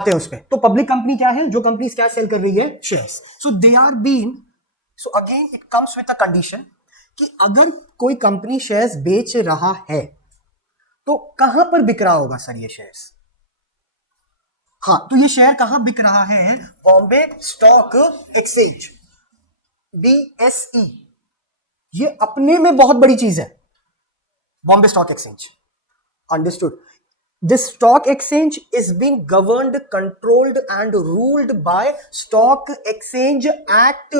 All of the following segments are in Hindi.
आते हैं उस पे। तो पब्लिक कंपनी क्या है? जो कंपनी क्या सेल कर रही है? Shares. So they are been, so again it comes with a condition कि अगर कोई कंपनी शेयर्स बेच रहा है तो कहां पर बिक रहा होगा सर ये शेयर्स? हाँ, तो ये शेयर कहां बिक रहा है? Bombay stock exchange, BSE। ये अपने में बहुत बड़ी चीज है, Bombay stock exchange. Understood? This stock exchange is being governed, controlled and ruled by Stock Exchange Act.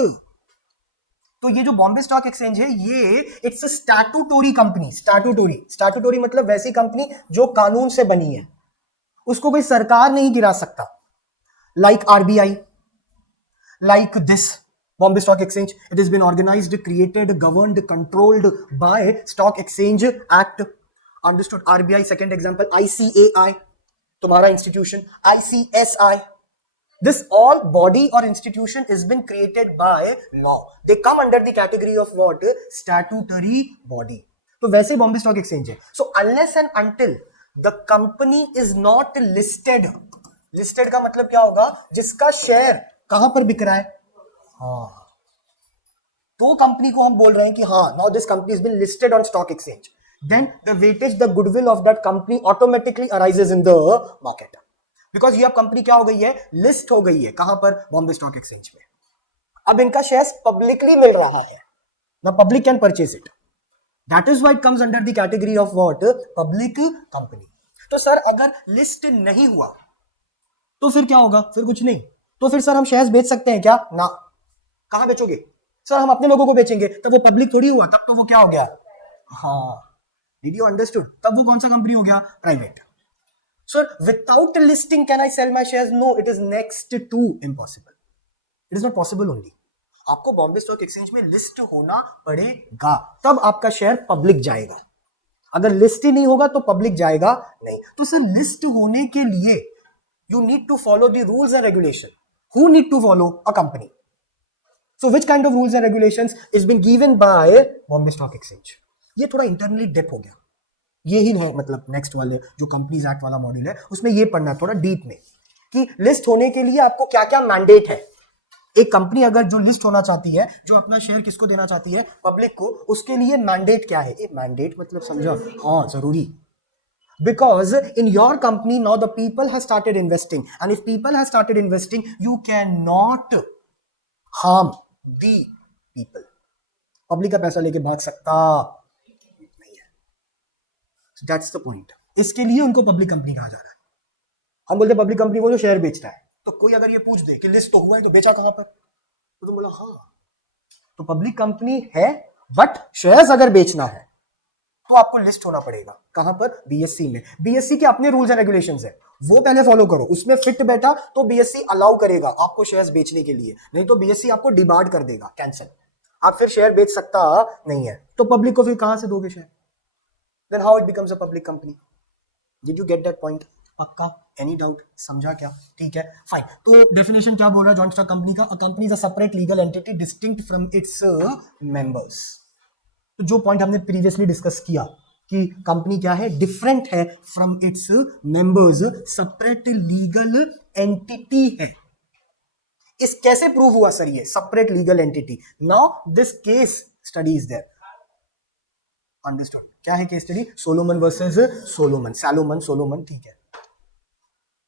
तो ये जो बॉम्बे स्टॉक एक्सचेंज है ये इट्स अ स्टैट्यूटोरी कंपनी। स्टैट्यूटोरी मतलब वैसी कंपनी जो कानून से बनी है, उसको कोई सरकार नहीं गिरा सकता। Like RBI, like this Bombay Stock Exchange, it has been organized, created, governed, controlled by Stock Exchange Act. Understood? RBI, second example, ICAI, तुम्हारा institution, ICSI. This all body or institution has been created by law. They come under the category of what? Statutory body. तो वैसे बॉम्बे स्टॉक एक्सचेंज है. So unless and until the company is not listed, listed का मतलब क्या होगा? जिसका शेयर कहां पर बिक रहा है? हाँ, तो कंपनी को हम बोल रहे हैं कि हाँ, now this company has been listed on stock exchange, then the weightage, the goodwill of that company automatically arises in the market, because ये अब कंपनी क्या हो गई है? लिस्ट हो गई है। कहां पर? बॉम्बे स्टॉक एक्सचेंज में। अब इनका शेयर्स पब्लिकली मिल रहा है, the public can purchase it, that is why it comes under the category of what? Public company. तो सर अगर लिस्ट नहीं हुआ तो फिर क्या होगा? फिर कुछ नहीं। तो फिर सर हम शेयर्स बेच सकते हैं क्या? ना। कहां बेचोगे सर? हम अपने लोगों को बेचेंगे, तब वो पब्लिक थोड़ी हुआ, तब तो वो क्या हो गया? हाँ, डिड यू अंडरस्टूड? तब वो कौन सा कंपनी हो गया? Private. Sir without listing can I sell my shares? No, it is next to impossible. It is not possible only. आपको बॉम्बे स्टॉक एक्सचेंज में लिस्ट होना पड़ेगा, तब आपका शेयर पब्लिक जाएगा। अगर लिस्ट ही नहीं होगा तो पब्लिक जाएगा नहीं। तो सर लिस्ट होने के लिए you need to follow the rules and regulation. Who need to follow? A company. So which kind of rules and regulations is being given by Bombay Stock Exchange? ये थोड़ा इंटरनली डेप हो गया, ये ही है मतलब नेक्स्ट वाले जो कंपनीज एक्ट वाला मॉड्यूल है उसमें ये पढ़ना थोड़ा डीप में कि लिस्ट होने के लिए आपको क्या क्या मैंडेट है। एक कंपनी अगर जो लिस्ट होना चाहती है, जो अपना शेयर किसको देना चाहती है? पब्लिक को, उसके लिए मैंडेट क्या है? एक मैंडेट मतलब समझा? हाँ, जरूरी। Because in your company now the people have started investing, and if people have started investing, you cannot harm the people. Public का पैसा लेके भाग सकता नहीं है। So that's the point. इसके लिए उनको पब्लिक कंपनी कहा जा रहा है। हम बोलते पब्लिक कंपनी वो जो शेयर बेचता है। तो कोई अगर ये पूछ दे कि लिस्ट तो हुआ है तो बेचा कहां पर, तो तुम बोला हाँ, तो पब्लिक कंपनी है, बट शेयर्स अगर बेचना है तो आपको लिस्ट होना पड़ेगा। कहां पर? BSE में। BSE के अपने रूल्स एंड रेगुलेशंस है, वो पहले फॉलो करो, उसमें फिट बैठा तो BSE अलाउ करेगा आपको शेयर्स बेचने के लिए, नहीं तो BSE आपको डिबार्ड कर देगा, कैंसिल। आप फिर शेयर बेच सकता नहीं है। तो पब्लिक को फिर कहां से दोगे share? Then how it becomes a public company? Did you get that point? पक्का? Any doubt? समझा क्या? ठीक है, फाइन। तो डेफिनेशन क्या बोल रहा है जॉइंट स्टॉक कंपनी का? A company is a separate legal entity distinct from its members. तो जो पॉइंट हमने प्रीवियसली डिस्कस किया कि कंपनी क्या है? डिफरेंट है from its members, separate legal entity है। इस कैसे प्रूव हुआ सर ये separate legal entity? Now this case study is there. Understood? क्या है case study? Solomon versus Solomon, Salomon Solomon, ठीक है,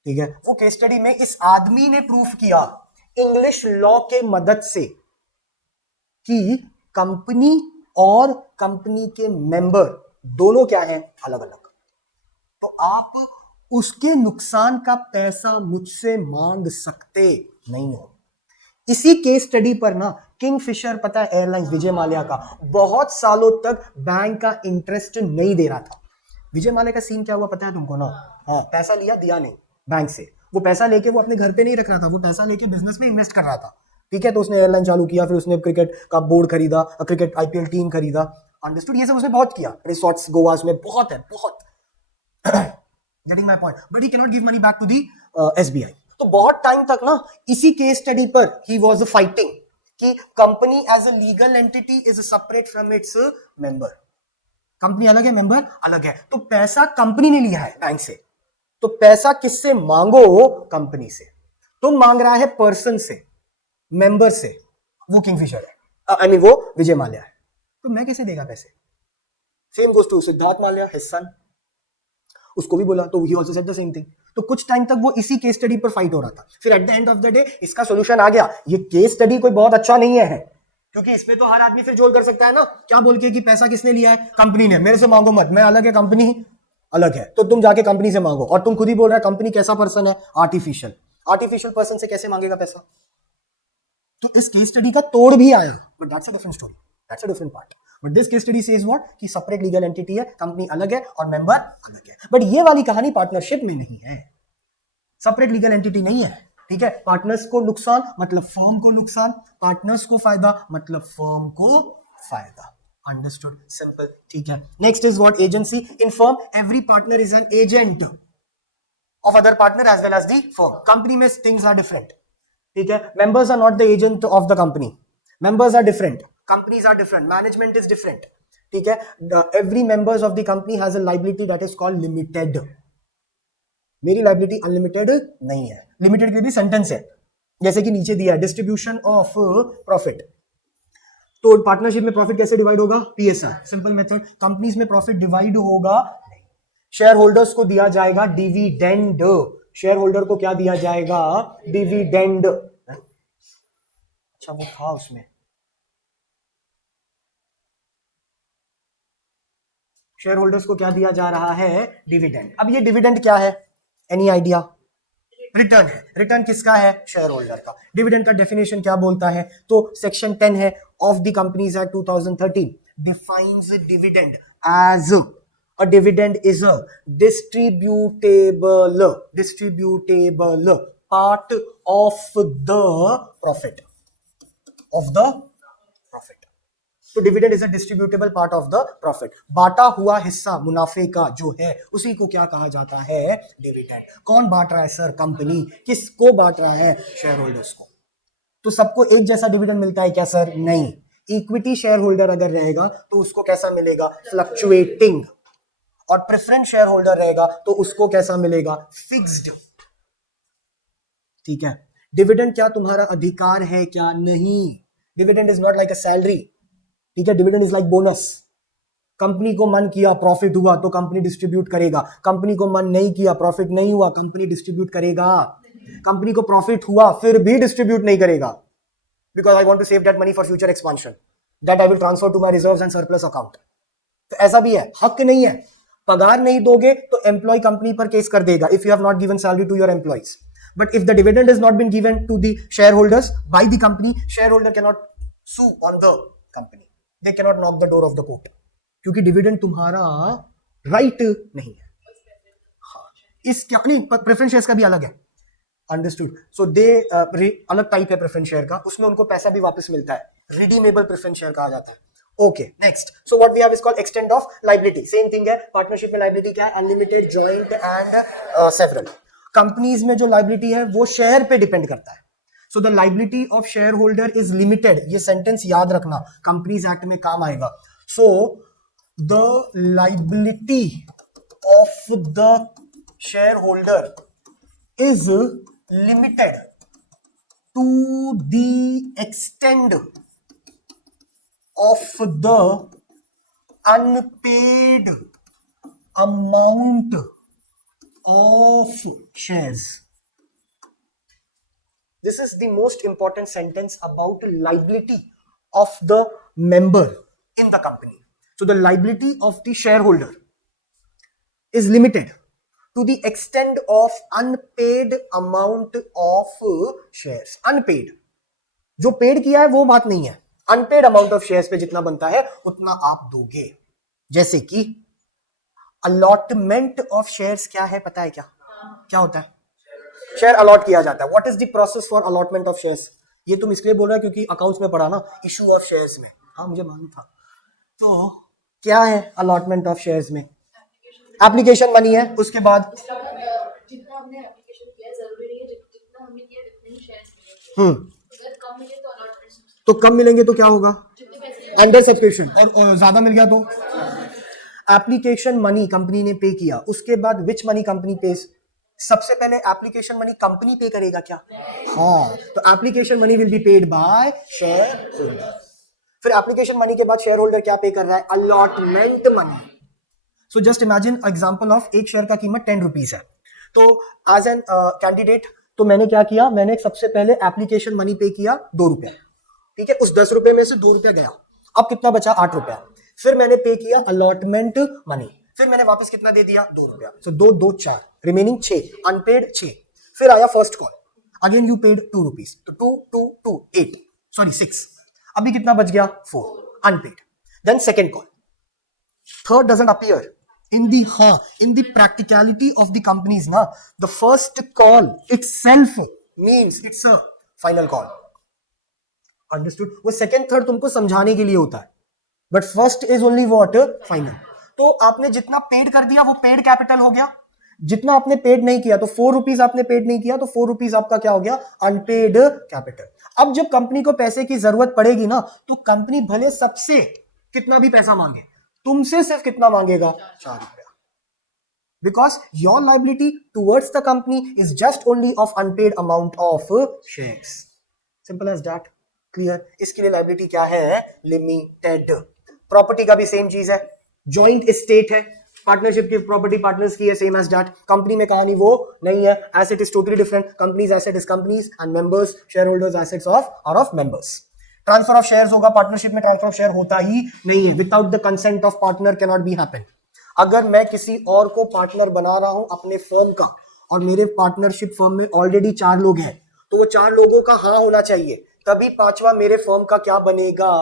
ठीक है। वो केस स्टडी में इस आदमी ने प्रूफ किया इंग्लिश लॉ के मदद से कि कंपनी और कंपनी के मेंबर दोनों क्या हैं? अलग अलग। तो आप उसके नुकसान का पैसा मुझसे मांग सकते नहीं हो। इसी केस स्टडी पर ना किंगफिशर, पता है एयरलाइंस, विजय माल्या का, बहुत सालों तक बैंक का इंटरेस्ट नहीं दे रहा था। विजय माल्या का सीन क्या हुआ पता है तुमको ना? हाँ, पैसा लिया, दिया नहीं बैंक से। वो पैसा लेके वो अपने घर पे नहीं रख रहा था, वो पैसा लेके बिजनेस में इन्वेस्ट कर रहा था, ठीक है। तो उसने एयरलाइन चालू किया, फिर उसने क्रिकेट का बोर्ड खरीदा, क्रिकेट IPL टीम खरीदा, अंडरस्टूड? ये सब उसने बहुत किया, रिसोर्ट्स गोवास में बहुत है, बहुत। Getting my point? But he can not give money back to the SBI। तो बहुत टाइम तक ना इसी केस स्टडी पर ही वाज फाइटिंग कि company as a legal entity is separate from its member. Company अलग है, मेंबर अलग है, तो पैसा कंपनी ने लिया है बैंक से, तो पैसा किससे मांगो? कंपनी से। तुम मांग रहा है पर्सन से, मेंबर से, वो किंगफिशर है, आई मीन वो विजय माल्या है, तो मैं कैसे देगा पैसे? Same goes to Siddharth Mallya, his son, उसको भी बोला तो he also said the same thing. तो कुछ टाइम तक वो इसी केस स्टडी पर फाइट हो रहा था, फिर at the end of the day इसका सोल्यूशन आ गया। ये केस स्टडी कोई बहुत अच्छा नहीं है, क्योंकि इसमें तो हर आदमी फिर जोड़ कर सकता है ना, क्या बोल के कि पैसा किसने लिया है? कंपनी ने, मेरे से मांगो मत, मैं अलग है, कंपनी अलग है, तो तुम जाके कंपनी से मांगो। और तुम खुद ही बोल रहे हो कंपनी कैसा पर्सन है? आर्टिफिशियल। आर्टिफिशियल पर्सन से कैसे मांगेगा पैसा? तो इस केस स्टडी का तोड़ भी आया, but that's a different story, that's a different part. But this case study says what, कि सेपरेट लीगल एंटिटी है, कंपनी अलग है और मेंबर अलग है। बट ये वाली कहानी पार्टनरशिप में नहीं है, सेपरेट लीगल एंटिटी नहीं है, ठीक है। पार्टनर्स को नुकसान मतलब फर्म को नुकसान, पार्टनर्स को फायदा मतलब फर्म को फायदा। अंडरस्टूड? सिंपल, ठीक है। Next is what? Agency. In firm every partner is an agent of other partner as well as the firm. Company में थिंग्स आर डिफरेंट, ठीक है। Members are not the agent of the company, members are different, companies are different, management is different, ठीक है। Every members of the company has a liability that is called limited. मेरी लायबिलिटी अनलिमिटेड नहीं है। लिमिटेड के लिए भी सेंटेंस है, जैसे कि नीचे दिया है, डिस्ट्रीब्यूशन ऑफ प्रॉफिट। तो पार्टनरशिप में प्रॉफिट कैसे डिवाइड होगा? PSR, simple method. कंपनीज में प्रॉफिट डिवाइड होगा, शेयर होल्डर्स को दिया जाएगा डिविडेंड। शेयर होल्डर को क्या दिया जाएगा? डिविडेंड। अच्छा वो था उसमें, शेयर होल्डर्स को क्या दिया जा रहा है? डिविडेंड। अब ये डिविडेंड क्या है? Any idea? रिटर्न है। रिटर्न किसका है? शेयर होल्डर का। डिविडेंड का डेफिनेशन क्या बोलता है? तो सेक्शन 10 है of the companies act 2013 defines dividend as a dividend is a distributable part of the profit तो dividend is a distributable part of the profit. बांटा हुआ हिस्सा मुनाफे का जो है उसी को क्या कहा जाता है? डिविडेंड। कौन बांट रहा है सर? कंपनी। किसको बांट रहा है? शेयर होल्डर्स को। तो सबको एक जैसा डिविडेंड मिलता है क्या सर? नहीं। इक्विटी शेयर होल्डर अगर रहेगा तो उसको कैसा मिलेगा? फ्लक्चुएटिंग। और प्रेफरेंस शेयर होल्डर रहेगा तो उसको कैसा मिलेगा? फिक्स्ड, ठीक है। डिविडेंड क्या तुम्हारा अधिकार है क्या? नहीं। Dividend is not like a salary, ठीक है। Dividend is like bonus. Company को मन किया प्रॉफिट हुआ तो कंपनी डिस्ट्रीब्यूट करेगा, कंपनी को मन नहीं किया प्रॉफिट नहीं हुआ कंपनी डिस्ट्रीब्यूट करेगा। कंपनी को प्रॉफिट हुआ फिर भी डिस्ट्रीब्यूट नहीं करेगा, because I want to save that money for future expansion, that I will transfer to my reserves and surplus account. तो ऐसा भी है, हक नहीं है। पगार नहीं दोगे तो एम्प्लॉय कंपनी पर केस कर देगा if you have not given salary to your employees. But if the dividend is not been given to the share holders by the company, share holder can not sue on the company, they can not knock the door of the court, क्योंकि डिविडेंड तुम्हारा राइट नहीं है। हाँ, इस क्या नहीं, प्रेफरेंस शेयर्स का भी अलग है। अंडरस्टूड? सो दे अलग टाइप है प्रेफरेंस शेयर का, उसमें उनको पैसा भी वापस मिलता है, रिडीमेबल प्रेफरेंस शेयर कहा जाता है। Okay next, so what we have is called extent of liability. Same thing है, पार्टनरशिप में लायबिलिटी क्या है? Unlimited, joint and several. Companies में जो लायबिलिटी है वो शेयर पे डिपेंड करता है। So the liability of share holder is limited. ये सेंटेंस याद रखना, कंपनीज एक्ट में काम आएगा। So the liability of the share holder is limited to the extent of the unpaid amount of shares. This is the most important sentence about liability of the member in the company. So the liability of the shareholder is limited to the extent of unpaid amount of shares. Unpaid, जो पेड किया है वो बात नहीं है, अनपेड अमाउंट ऑफ शेयर्स पे जितना बनता है उतना आप दोगे। जैसे कि अलॉटमेंट ऑफ शेयर्स क्या है पता है क्या? क्या होता है? शेयर अलॉट किया जाता है। What is the process for allotment of shares? ये तुम इसलिए बोल रहे हो क्योंकि अकाउंट्स में पढ़ा ना, इशू ऑफ शेयर्स में। हाँ मुझे मालूम था। तो क्या है अलॉटमेंट ऑफ शेयर्स में? एप्लीकेशन मनी है, उसके बाद जितना हमने एप्लीकेशन किया है जरूरी नहीं है जितना हमने किया जितने ही शेयर्स मिलेंगे। अगर कम मिले तो अलॉटमेंट, तो कम मिलेंगे तो क्या होगा? Under subscription. और ज्यादा मिल गया तो एप्लीकेशन मनी कंपनी ने पे किया, उसके बाद विच मनी कंपनी पेज? सबसे पहले एप्लीकेशन मनी कंपनी पे करेगा क्या? हाँ, तो application money will be paid by share holder. फिर एप्लीकेशन मनी के बाद शेयर होल्डर क्या पे कर रहा है? Allotment money. So just imagine example of एक शेयर का कीमत 10 रुपीज है, तो एज एन कैंडिडेट तो मैंने क्या किया, मैंने सबसे पहले एप्लीकेशन मनी पे किया 2 रुपया, ठीक है, उस 10 रुपए में से 2 रुपया गया, अब कितना बचा? 8 रुपया। फिर मैंने पे किया अलॉटमेंट मनी, फिर मैंने वापस कितना दे दिया? 2 रुपया। सो 2 2 4, रिमेनिंग 6, अनपेड 6। फिर आया first call, again you paid 2 rupees, तो 2 2 2 8, सॉरी 6, अभी कितना बच गया? 4, unpaid. Then second call, third doesn't appear in the practicality of the companies na. The first call itself means it's a final call, understood? वो second third तुमको समझाने के लिए होता है, but first is only what? Final। तो आपने जितना पेड कर दिया वो पेड कैपिटल हो गया, जितना आपने पेड नहीं किया, तो 4 रुपीज आपने पेड नहीं किया, तो 4 रुपीज आपका क्या हो गया? Unpaid capital. अब जब कंपनी को पैसे की जरूरत पड़ेगी ना, तो कंपनी भले सबसे कितना भी पैसा मांगे, तुमसे सिर्फ कितना मांगेगा? 4 रुपया। Because your liability towards the company is just only of unpaid amount of shares, simple as that. Clear? इसके लिए लाइबिलिटी क्या है? लिमिटेड। प्रॉपर्टी का भी सेम चीज है, जॉइंट एस्टेट है, पार्टनरशिप की प्रॉपर्टी पार्टनर्स की है, सेम एज दैट। कंपनी में कहानी वो नहीं है, asset is totally different. Companies asset is companies and members share holders assets of members. Transfer of shares होगा, पार्टनरशिप में ट्रांसफर ऑफ शेयर होता ही नहीं है, without the consent of partner can not be happen. अगर मैं किसी और को पार्टनर बना रहा हूं अपने फर्म का, और मेरे पार्टनरशिप फर्म में ऑलरेडी 4 लोग हैं, तो वो 4 लोगों का हाँ होना चाहिए, तभी 5वां मेरे फर्म का क्या बनेगा?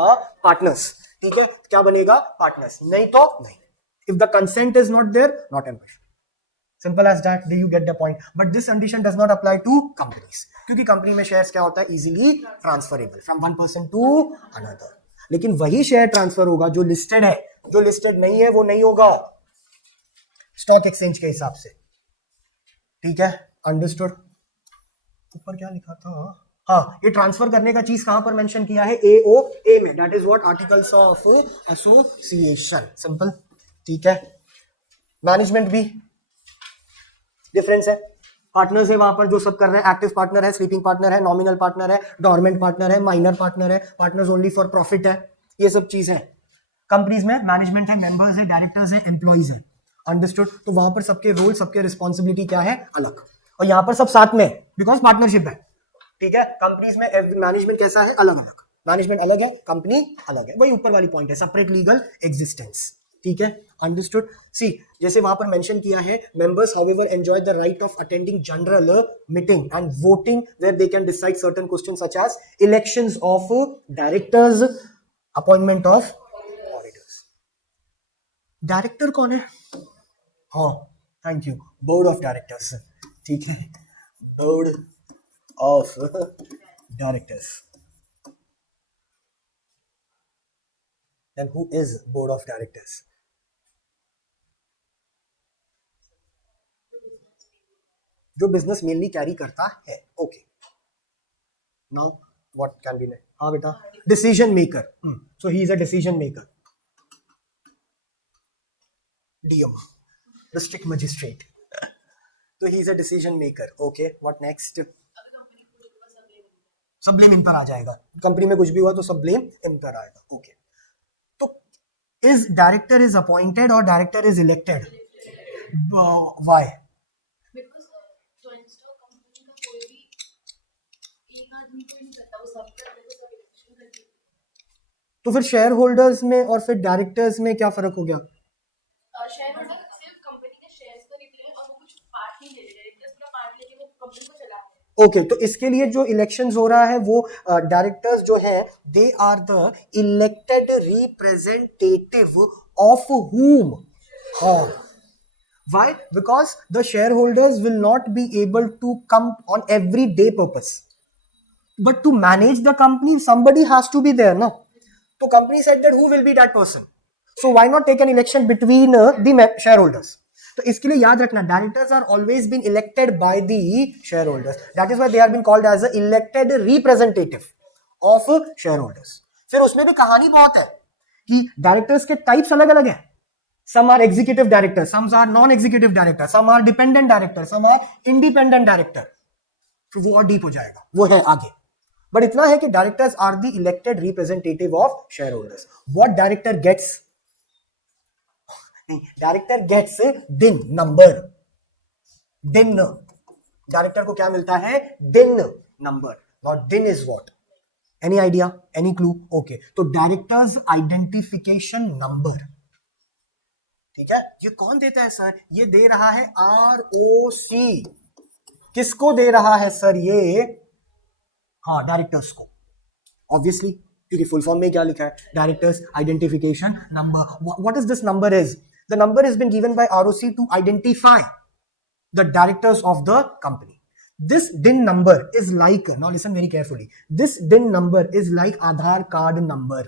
पार्टनर्स। ठीक है, क्या बनेगा? पार्टनर्स, नहीं तो नहीं। If the consent is not there, not an issue, simple as that. Do you get the point? But this condition does not apply to companies, क्योंकि कंपनी में शेयर्स क्या होता है? Easily transferable from one person to another. लेकिन वही शेयर ट्रांसफर होगा जो लिस्टेड है, जो लिस्टेड नहीं है वो नहीं होगा स्टॉक एक्सचेंज के हिसाब से। ठीक है, अंडरस्टूड? ऊपर क्या लिखा था? हाँ, ये ट्रांसफर करने का चीज कहां पर मेंशन किया है? AOA में, that is what? Articles of association. Simple, ठीक है। मैनेजमेंट भी डिफरेंस है, पार्टनर्स है वहां पर जो सब कर रहे हैं, एक्टिव पार्टनर है, स्लीपिंग पार्टनर है, नॉमिनल पार्टनर है, डोरमेंट पार्टनर है, माइनर पार्टनर है, पार्टनर्स ओनली फॉर प्रॉफिट है, ये सब चीज है। कंपनीज में मैनेजमेंट है, मेंबर्स है, डायरेक्टर्स है, एम्प्लॉइज है, अंडरस्टूड? तो वहां पर सबके रोल, सबके रिस्पॉन्सिबिलिटी क्या है? अलग। और यहां पर सब साथ में, बिकॉज पार्टनरशिप है। ठीक है, कंपनीज में मैनेजमेंट कैसा है? अलग अलग। मैनेजमेंट अलग है, कंपनी अलग है, वही ऊपर वाली पॉइंट है, सेपरेट लीगल एग्जिस्टेंस। ठीक है, अंडरस्टूड? सी, जैसे वहां पर मेंशन किया है, members however enjoy the right of attending general meeting and voting where they can decide certain question such as elections of directors, appointment of auditors. Director कौन है? हाँ, thank you, board of directors. ठीक है, board of directors. Then who is board of directors? जो बिजनेस मेनली कैरी करता है। Okay, now what can be next? हाँ बेटा, decision maker. So he is a decision maker, DM, district magistrate. तो he is a decision maker. Okay, what next? सब ब्लेम इन पर आ जाएगा, कंपनी में कुछ भी हुआ तो सब ब्लेम इन पर आएगा। ओके, तो इज डायरेक्टर इज अपॉइंटेड और director is elected? Why? Because joint stock company का कोई भी एक आदमी को नहीं करता, वो सब करते हैं, सब इलेक्शन करते हैं। तो फिर शेयर होल्डर्स में और फिर डायरेक्टर्स में क्या फर्क हो गया? शेयर होल्डर सिर्फ कंपनी के शेयर्स खरीद रहे हैं और वो कुछ पार्ट नहीं ले रहे, डायरेक्टर्स पूरा पार्ट लेके वो कंपनी को चला रहे हैं। ओके, तो इसके लिए जो इलेक्शंस हो रहा है वो डायरेक्टर्स जो है, they are the elected representative of whom? हाँ, why? Because the shareholders will not be able to come on every day purpose, but to manage the company somebody has to be there, no? So company said that who will be that person, so why not take an election between the shareholders? तो इसके लिए याद रखना, directors are always been elected by the share holders, that is why they are been called as a elected representative of shareholders. फिर उसमें भी कहानी बहुत है कि डायरेक्टर्स के टाइप्स अलग अलग हैं, some are executive director, some are non-executive director, some are dependent director, some are independent director. फिर वो और डीप हो जाएगा, वो है आगे. बट इतना है कि directors are the elected representative of shareholders. What director gets? Director gets DIN number. DIN, director को क्या मिलता है? DIN number. Not DIN is what? Any idea, any clue? Okay, तो डायरेक्टर्स आइडेंटिफिकेशन नंबर. ठीक है, ये कौन देता है सर? ये दे रहा है ROC. किसको दे रहा है सर ये? हाँ, डायरेक्टर्स को, ऑब्वियसली, क्योंकि फुल फॉर्म में क्या लिखा है? Directors identification number. What is this number? Is the number is been given by ROC to identify the directors of the company. This DIN number is like, now listen very carefully, this DIN number is like Aadhaar card number.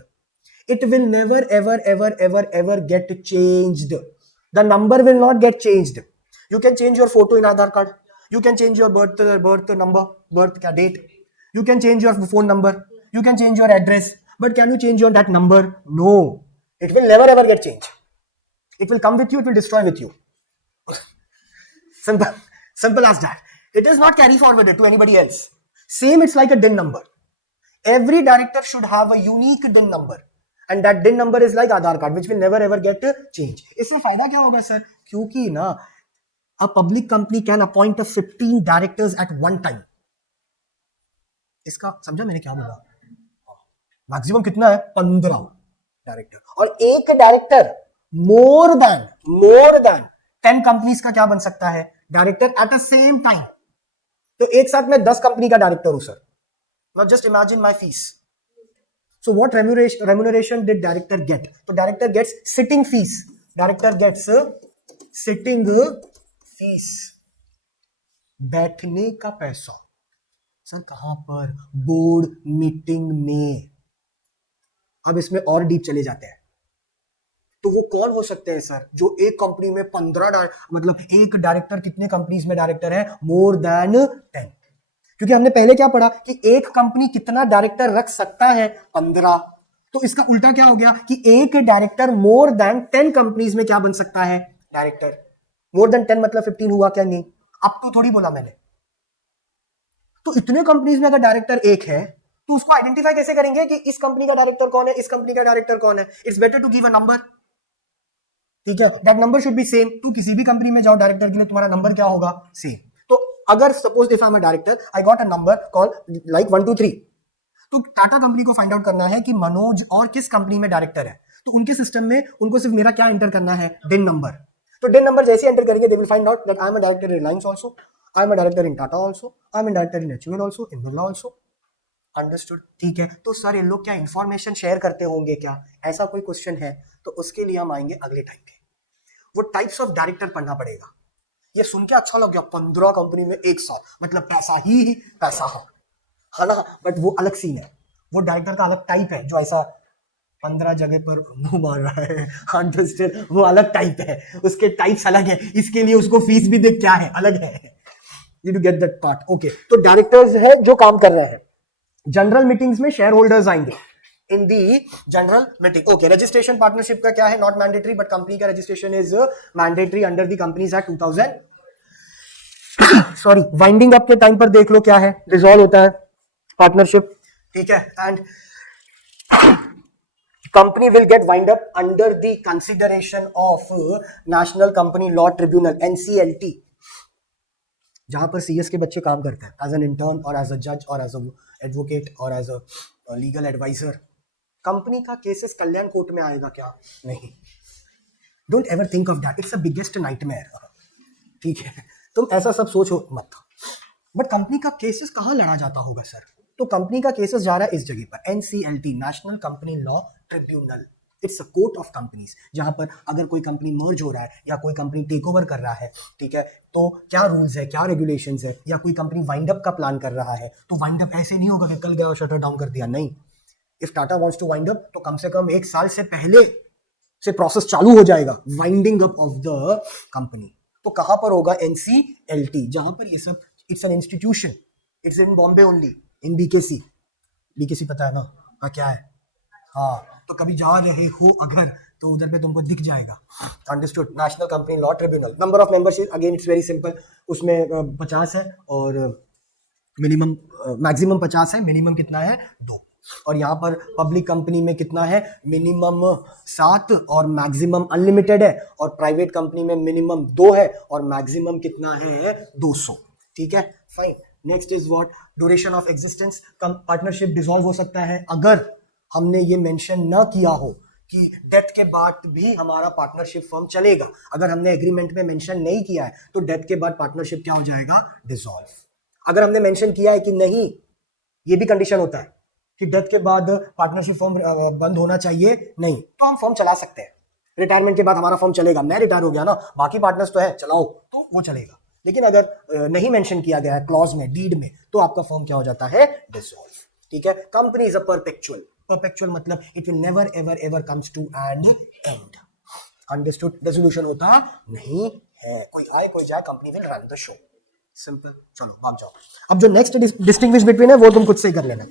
It will never ever ever ever ever get changed. The number will not get changed. You can change your photo in Aadhaar card. You can change your birth number, birth date. You can change your phone number. You can change your address. But can you change your that number? No. It will never ever get changed. It will come with you. It will destroy with you. Simple. Simple as that. It is not carry forwarded to anybody else. Same, it's like a DIN number. Every director should have a unique DIN number. And that DIN number is like Aadhaar card, which will never ever get changed. इससे फायदा क्या होगा सर? क्योंकि ना, a public company can appoint 15 directors at one time. इसका समझा मैंने क्या बोला? मैक्सिमम कितना है? 15 डायरेक्टर. और एक डायरेक्टर मोर देन 10 कंपनीज का क्या बन सकता है? Director at the same time. तो एक साथ मैं 10 कंपनी का डायरेक्टर हूं sir. Now just imagine my fees. So what remuneration did director get? तो director gets sitting fees. Director gets sitting fees, बैठने का पैसा. सर कहां पर? बोर्ड मीटिंग में. अब इसमें और डीप चले जाते हैं. तो वो कौन हो सकते हैं सर? जो एक कंपनी में 15, मतलब एक डायरेक्टर कितने कंपनीज में डायरेक्टर है? More than 10. क्योंकि हमने पहले क्या पढ़ा कि एक कंपनी कितना डायरेक्टर रख सकता है? 15. तो इसका उल्टा क्या हो गया कि एक डायरेक्टर मोर देन 10 कंपनीज में क्या बन सकता है? डायरेक्टर. मोर देन 10 मतलब 15 हुआ क्या? नहीं, अब तो थोड़ी बोला मैंने. तो इतने कंपनीज में अगर डायरेक्टर एक है तो उसको आइडेंटिफाई कैसे करेंगे कि इस कंपनी का डायरेक्टर कौन है, इस कंपनी का डायरेक्टर कौन है? It's better to give a number. ठीक है, that number should be same. तू किसी भी कंपनी में जाओ डायरेक्टर के लिए, तुम्हारा नंबर क्या होगा? सेम. तो अगर suppose if I am a director, I got a number call like 1 2 3. तो टाटा कंपनी को फाइंड आउट करना है कि मनोज और किस कंपनी में डायरेक्टर है. तो उनके सिस्टम में उनको सिर्फ मेरा क्या एंटर करना है? डिन नंबर. तो डिन नंबर जैसे एंटर करेंगे, they will find out that I am a director in Reliance also, I am a director in Tata also, I am a director in HUL also, in Birla also. Understood? ठीक है. तो सर ये लोग क्या इंफॉर्मेशन शेयर करते होंगे क्या? ऐसा कोई क्वेश्चन है तो उसके लिए हम आएंगे अगले टाइम पे. वो टाइप्स ऑफ डायरेक्टर पढ़ना पड़ेगा. ये सुन के अच्छा लग गया, 15 कंपनी में एक साथ, मतलब पैसा ही पैसा है ना? बट वो अलग सीन है. वो डायरेक्टर का अलग टाइप है जो ऐसा 15 जगह पर मुंह मार रहा है. अंडरस्टूड? वो अलग टाइप है, उसके टाइप्स अलग है. इसके लिए उसको फीस भी देख क्या है, अलग है. You to get that part. Okay, तो डायरेक्टर्स है जो काम कर रहे हैं. जनरल मीटिंग्स में शेयर होल्डर्स आएंगे in the general meeting. Okay, registration partnership का क्या है? नॉट मैंडेटरी, बट कंपनी का registration is mandatory under the companies Act 2000. Sorry, winding up के टाइम पर देख लो क्या है, रिजॉल्व होता है पार्टनरशिप. ठीक है, and company will get wind up under the consideration of national company law tribunal, NCLT, जहां पर CS के बच्चे काम करते हैं एज एन इंटर्न और एज अ जज और एज अ एडवोकेट और as a legal adviser. Company का केसेस कल्याण कोर्ट में आएगा क्या? नहीं. Don't ever think of that, it's the biggest nightmare. ठीक है, तुम ऐसा सब सोचो मत. बट कंपनी का केसेस कहां लड़ा जाता होगा सर? तो कंपनी का केसेस जा रहा है इस जगह पर, NCLT, national company law tribunal. It's a court of companies, जहां पर अगर कोई कंपनी मर्ज हो रहा है या कोई कंपनी टेक ओवर कर रहा है, ठीक है, तो क्या रूल्स है, क्या रेगुलेशंस है, या कोई कंपनी वाइंड अप का प्लान कर रहा है, तो वाइंड अप ऐसे नहीं होगा कि कल गया और शटर डाउन कर दिया. नहीं. If Tata wants to wind up तो कम से कम 1 साल से पहले से प्रोसेस चालू हो जाएगा, winding up of the company. तो कहां पर होगा? NCLT, जहां पर ये सब, it's an institution, it's in Bombay only, in BKC पता है ना? हाँ, क्या है? हाँ, तो कभी जा रहे हो अगर तो उधर पे तुमको दिख जाएगा। Understood? National company law tribunal, number of members again it's very simple, उसमें 50 है और मिनिमम मैक्सिमम 50 है, मिनिमम कितना है 2। और यहाँ पर पब्लिक कंपनी में कितना है, मिनिमम 7 और मैक्सिमम अनलिमिटेड है, और प्राइवेट कंपनी में मिनिमम 2 है और मैक्सिमम कितना है 200। ठीक है, fine. Next is what, duration of existence. Partnership dissolve हो सकता है अगर हमने ये मेंशन न किया हो कि डेथ के बाद भी हमारा पार्टनरशिप फर्म चलेगा। अगर हमने एग्रीमेंट में मेंशन नहीं किया है तो डेथ के बाद पार्टनरशिप क्या हो जाएगा, डिसॉल्व। अगर हमने मेंशन किया है कि नहीं, ये भी कंडीशन होता है कि डेथ के बाद पार्टनरशिप फर्म बंद होना चाहिए, नहीं, तो हम फर्म चला सकते हैं। रिटायरमेंट के बाद हमारा फर्म चलेगा, मैं रिटायर हो गया ना, बाकी पार्टनर्स तो है, चलाओ, तो वो चलेगा। लेकिन अगर नहीं मेंशन किया गया है क्लॉज में, डीड में, तो आपका फर्म क्या हो जाता है, डिसॉल्व। ठीक है, company is a perpetual. Perpetual मतलब it will never ever ever comes to an end. Understood? Resolution होता नहीं है, कोई आए कोई जाए, company will run the show. Simple. चलो भाग जाओ। अब जो नेक्स्ट डिस्टिंग्विश बिटवीन है वो तुम खुद से ही कर लेना।